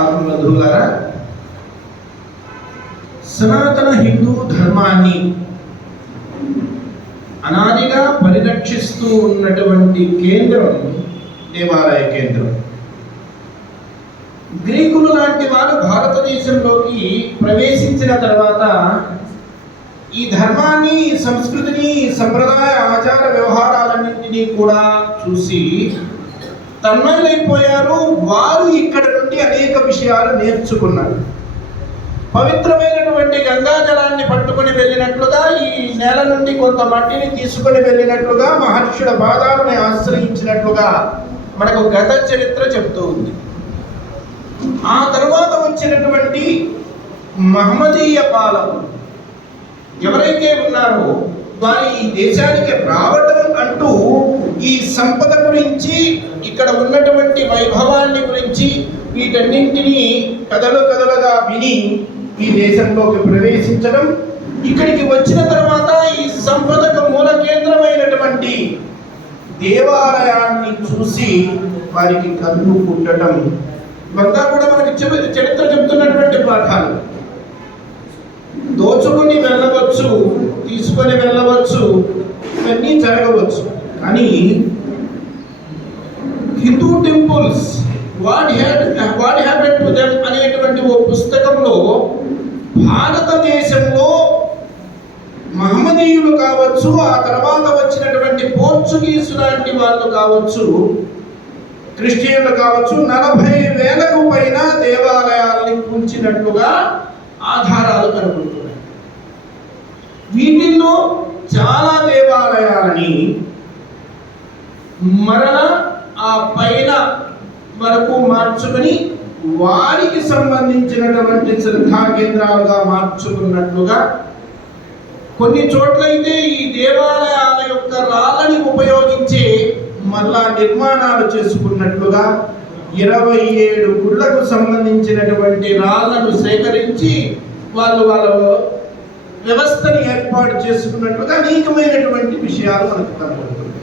ఆత్మబంధువులారా, సనాతన హిందూ ధర్మాన్ని అనాదిగా పరిరక్షిస్తూ ఉన్నటువంటి కేంద్రం దేవాలయ కేంద్రం. గ్రీకులు లాంటి వారు భారతదేశంలోకి ప్రవేశించిన తర్వాత ఈ ధర్మాన్ని, సంస్కృతిని, సంప్రదాయ ఆచార వ్యవహారాలన్నింటినీ కూడా చూసి తన్మయులైపోయారు. వారు ఇక్కడ నుండి అనేక విషయాలు నేర్చుకున్నారు. పవిత్రమైనటువంటి గంగా జలాన్ని పట్టుకొని వెళ్ళినట్లుగా, ఈ నేల నుండి కొంత మట్టిని తీసుకొని వెళ్ళినట్లుగా, మహర్షుల పాదాలను ఆశ్రయించినట్లుగా మనకు గత చరిత్ర చెప్తూ ఉంది. ఆ తర్వాత వచ్చినటువంటి మహమ్మదీయ పాలకులు ఎవరైతే ఉన్నారో వారి ఈ దేశానికి రావటం అంటూ ఈ సంపద గురించి, ఇక్కడ ఉన్నటువంటి వైభవాన్ని గురించి, వీటన్నింటినీ కథలుగా విని ఈ దేశంలోకి ప్రవేశించడం, ఇక్కడికి వచ్చిన తర్వాత ఈ సంపదకు మూల కేంద్రమైనటువంటి దేవాలయాన్ని చూసి వారికి కన్ను పుట్టడం, ఇవంతా కూడా మనకి చరిత్ర చెప్తున్నటువంటి పాఠాలు. దోచుకుని వెళ్ళవచ్చు, తీసుకొని వెళ్ళవచ్చు, ఇవన్నీ జరగవచ్చు. కానీ Hindu temples what happened to them అనేటువంటి ఓ పుస్తకంలో భారతదేశంలో మహమ్మదీయులు కావచ్చు, ఆ తర్వాత వచ్చినటువంటి పోర్చుగీసు లాంటి వాళ్ళు కావచ్చు, క్రిస్టియన్లు కావచ్చు, 40,000కు పైన దేవాలయాల్ని కూల్చినట్లుగా ఆధారాలు కనబడుతున్నాయి. వీటిల్లో చాలా దేవాలయాలని మరలా ఆ పైన వరకు మార్చుకొని వారికి సంబంధించినటువంటి శ్రద్ధా కేంద్రాలుగా మార్చుకున్నట్లుగా, కొన్ని చోట్లయితే ఈ దేవాలయాల యొక్క రాళ్ళని ఉపయోగించి మళ్ళా నిర్మాణాలు చేసుకున్నట్లుగా 27 గుళ్ళకు సంబంధించినటువంటి రాళ్లను సేకరించి వాళ్ళ వ్యవస్థని ఏర్పాటు చేసుకున్నట్లుగా అనేకమైనటువంటి విషయాలు మనకు కనబడుతుంది.